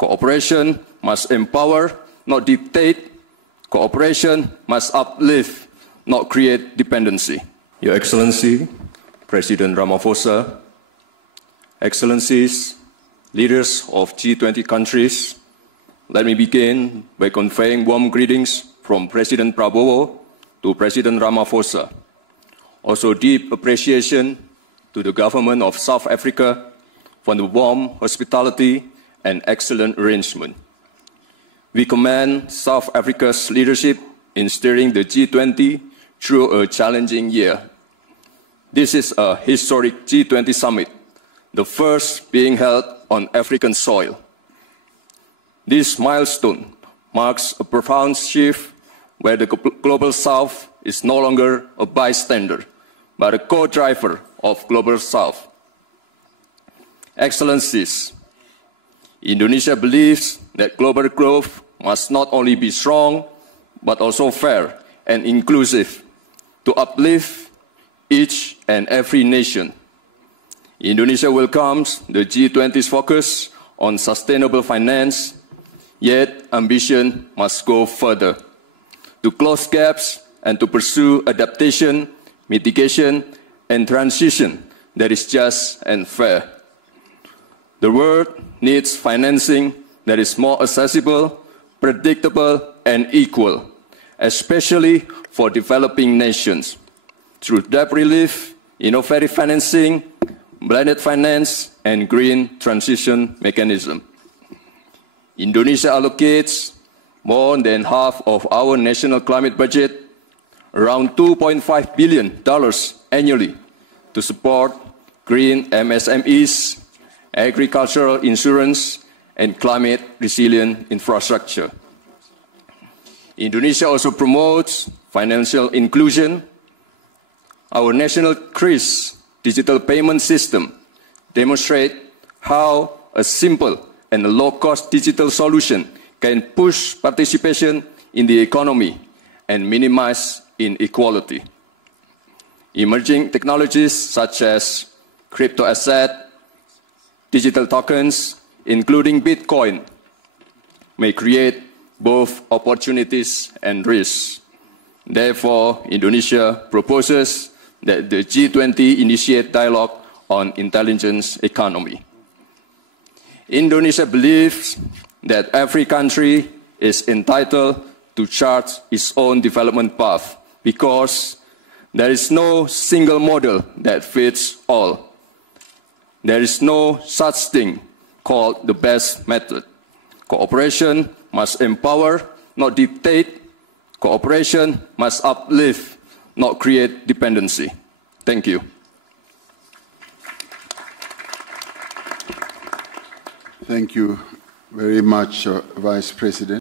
Cooperation must empower, not dictate. Cooperation must uplift, not create dependency. Your Excellency, President Ramaphosa, Excellencies, leaders of G20 countries, let me begin by conveying warm greetings from President Prabowo to President Ramaphosa. Also deep appreciation to the government of South Africa for the warm hospitality and excellent arrangement. We commend South Africa's leadership in steering the G20 through a challenging year. This is a historic G20 summit, the first being held on African soil. This milestone marks a profound shift where the Global South is no longer a bystander, but a co-driver of Global South. Excellencies, Indonesia believes that global growth must not only be strong, but also fair and inclusive to uplift each and every nation. Indonesia welcomes the G20's focus on sustainable finance, yet ambition must go further to close gaps and to pursue adaptation, mitigation, and transition that is just and fair. The world needs financing that is more accessible, predictable, and equal, especially for developing nations, through debt relief, innovative financing, blended finance, and green transition mechanism. Indonesia allocates more than half of our national climate budget, around $2.5 billion annually, to support green MSMEs, agricultural insurance, and climate-resilient infrastructure. Indonesia also promotes financial inclusion. Our national CRIS digital payment system demonstrates how a simple and a low-cost digital solution can push participation in the economy and minimize inequality. Emerging technologies such as crypto asset, digital tokens, including Bitcoin, may create both opportunities and risks. Therefore, Indonesia proposes that the G20 initiate dialogue on intelligence economy. Indonesia believes that every country is entitled to chart its own development path because there is no single model that fits all. There is no such thing called the best method. Cooperation must empower, not dictate. Cooperation must uplift, not create dependency. Thank you. Thank you very much, Vice President.